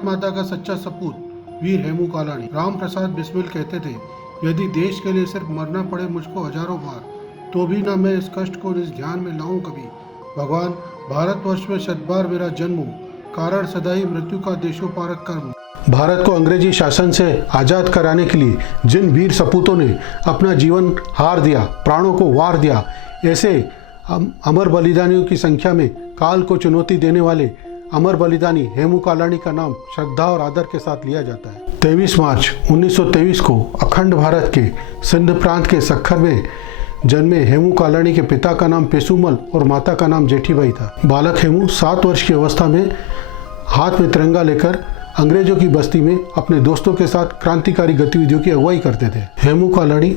भारत माता का सच्चा सपूत वीर हेमू कालाणी राम प्रसाद बिस्मिल कहते थे, यदि देश के लिए सिर्फ मरना पड़े मुझको हजारों बार, तो भी ना मैं इस कष्ट को इस ध्यान में लाऊं कभी। भगवान, भारतवर्ष में शतबार मेरा जन्म हो, कारण सदा ही मृत्यु का देशोपारक कर्म। भारत को अंग्रेजी शासन से आजाद कराने के लिए जिन वीर सपूतों ने अपना जीवन हार दिया, प्राणों को वार दिया, ऐसे अमर बलिदानियों की संख्या में काल को चुनौती देने वाले अमर बलिदानी हेमू कालाणी का नाम श्रद्धा और आदर के साथ लिया जाता है। 23 मार्च 1923 को अखंड भारत के सिंध प्रांत के सखर में जन्मे हेमू कालाणी के पिता का नाम पेसुमल और माता का नाम जेठीबाई था। बालक हेमू 7 वर्ष की अवस्था में हाथ में तिरंगा लेकर अंग्रेजों की बस्ती में अपने दोस्तों के साथ क्रांतिकारी गतिविधियों की अगुवाई करते थे। हेमू कालाणी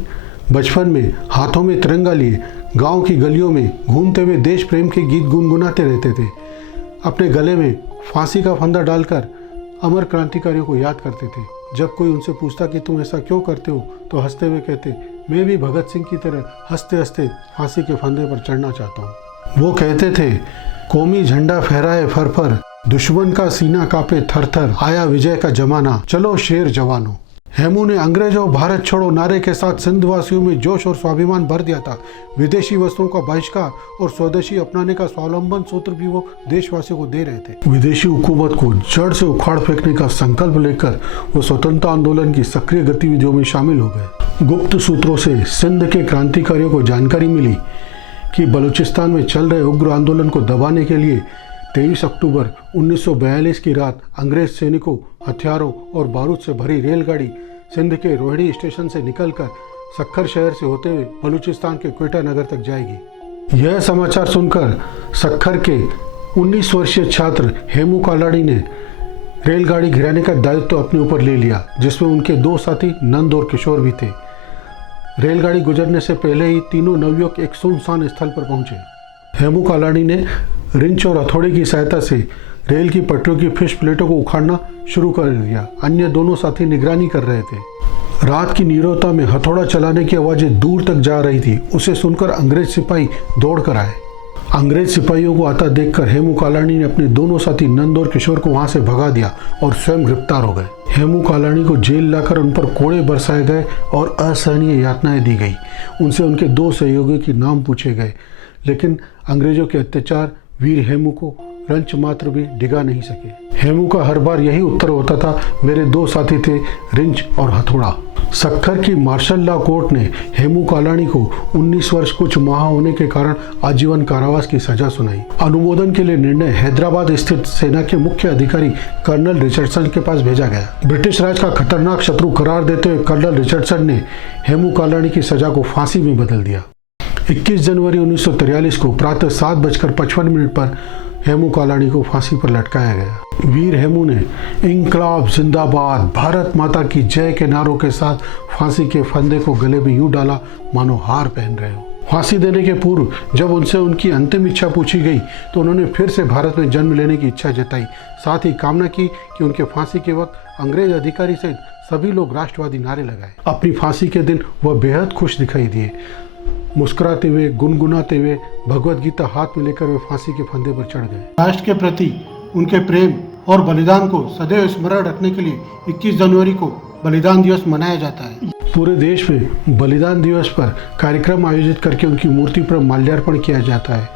बचपन में हाथों में तिरंगा लिए गांव की गलियों में घूमते हुए देश प्रेम के गीत गुनगुनाते रहते थे। अपने गले में फांसी का फंदा डालकर अमर क्रांतिकारियों को याद करते थे। जब कोई उनसे पूछता कि तुम ऐसा क्यों करते हो, तो हंसते हुए कहते, मैं भी भगत सिंह की तरह हंसते हंसते फांसी के फंदे पर चढ़ना चाहता हूँ। वो कहते थे, कौमी झंडा फहराए फर फर, दुश्मन का सीना कांपे थर थर, आया विजय का जमाना, चलो शेर जवानों। हेमू ने अंग्रेजों भारत छोड़ो नारे के साथ सिंध वासियों में जोश और स्वाभिमान भर दिया था। विदेशी वस्तुओं का बहिष्कार और स्वदेशी अपनाने का स्वावलंबन सूत्र भी वो देशवासियों को दे रहे थे। विदेशी हुकूमत को जड़ से उखाड़ फेंकने का संकल्प लेकर वो स्वतंत्रता आंदोलन की सक्रिय गतिविधियों में शामिल हो गए। गुप्त सूत्रों से सिंध के क्रांतिकारियों को जानकारी मिली कि बलूचिस्तान में चल रहे उग्र आंदोलन को दबाने के लिए 23 अक्टूबर 1942 की रात अंग्रेज सैनिकों, हथियारों और बारूद से भरी रेलगाड़ी सिंध के रोहिणी स्टेशन से निकलकर सक्खर शहर से होते हुए बलूचिस्तान के क्वेटा नगर तक जाएगी। यह समाचार सुनकर सक्खर के 19 वर्षीय छात्र हेमू कालाणी ने रेलगाड़ी गिराने का दायित्व अपने ऊपर ले लिया, जिसमें उनके 2 साथी नंद और किशोर भी थे। रेलगाड़ी गुजरने से पहले ही तीनों नवयुवक एक सुनसान स्थल पर पहुंचे। हेमू कालाणी ने रिंच और हथौड़े की सहायता से रेल की पटरियों की फिश प्लेटों को उखाड़ना शुरू कर दिया। अन्य दोनों साथी निगरानी कर रहे थे। रात की नीरवता में हथौड़ा चलाने की आवाजें दूर तक जा रही थी। उसे सुनकर अंग्रेज सिपाही दौड़ कर आए। अंग्रेज सिपाहियों को आता देखकर हेमू कालाणी ने अपने दोनों साथी नंद और किशोर को वहां से भगा दिया और स्वयं गिरफ्तार हो गए। हेमू कालाणी को जेल लाकर उन पर कोड़े बरसाए गए और असहनीय यातनाएं दी गई। उनसे उनके 2 सहयोगियों के नाम पूछे गए, लेकिन अंग्रेजों के अत्याचार वीर हेमू को रंच मात्र भी डिगा नहीं सके। हेमू का हर बार यही उत्तर होता था, मेरे 2 साथी थे रिंच और हथौड़ा। सक्खर की मार्शल लॉ कोर्ट ने हेमू कालाणी को 19 वर्ष कुछ माह होने के कारण आजीवन कारावास की सजा सुनाई। अनुमोदन के लिए निर्णय हैदराबाद स्थित सेना के मुख्य अधिकारी कर्नल रिचर्डसन के पास भेजा गया। ब्रिटिश राज का खतरनाक शत्रु करार देते हुए कर्नल रिचर्डसन ने हेमू कालाणी की सजा को फांसी में बदल दिया। 21 जनवरी 1943 को प्रातः 7:55 पर हेमू कालाणी को फांसी पर लटकाया गया। वीर हेमू ने इंकलाब जिंदाबाद, भारत माता की जय के नारों के साथ फांसी के फंदे को गले में यूं डाला मानो हार पहन रहे हो। फांसी देने के पूर्व जब उनसे उनकी अंतिम इच्छा पूछी गई तो उन्होंने फिर से भारत में जन्म लेने की इच्छा जताई। साथ ही कामना की कि उनके फांसी के वक्त अंग्रेज अधिकारी सहित सभी लोग राष्ट्रवादी नारे लगाए। अपनी फांसी के दिन वह बेहद खुश दिखाई दिए। मुस्कुराते हुए, गुनगुनाते हुए, भगवत गीता हाथ में लेकर वे फांसी के फंदे पर चढ़ गए। राष्ट्र के प्रति उनके प्रेम और बलिदान को सदैव स्मरण रखने के लिए 21 जनवरी को बलिदान दिवस मनाया जाता है। पूरे देश में बलिदान दिवस पर कार्यक्रम आयोजित करके उनकी मूर्ति पर माल्यार्पण किया जाता है।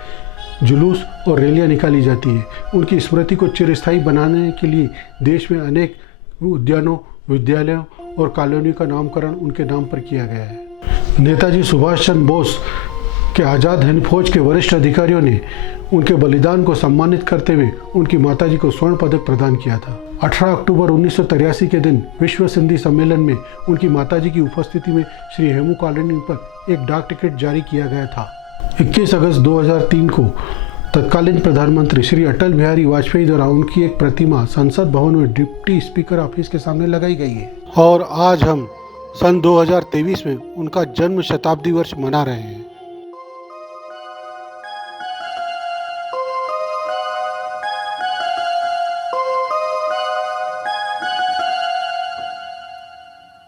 जुलूस और रैलियां निकाली जाती है। उनकी स्मृति को चिरस्थायी बनाने के लिए देश में अनेक उद्यानों, विद्यालयों और कॉलोनियों का नामकरण उनके नाम पर किया गया है। नेताजी सुभाष चंद्र बोस के आज़ाद हिंद फौज के वरिष्ठ अधिकारियों ने उनके बलिदान को सम्मानित करते हुए उनकी माताजी को स्वर्ण पदक प्रदान किया था। 18 अक्टूबर 1983 के दिन विश्व सिंधी सम्मेलन में उनकी माताजी की उपस्थिति में श्री हेमू कालाणी पर एक डाक टिकट जारी किया गया था। 21 अगस्त 2003 को तत्कालीन प्रधानमंत्री श्री अटल बिहारी वाजपेयी द्वारा उनकी एक प्रतिमा संसद भवन में डिप्टी स्पीकर ऑफिस के सामने लगाई गई है। और आज हम सन 2023 में उनका जन्म शताब्दी वर्ष मना रहे हैं।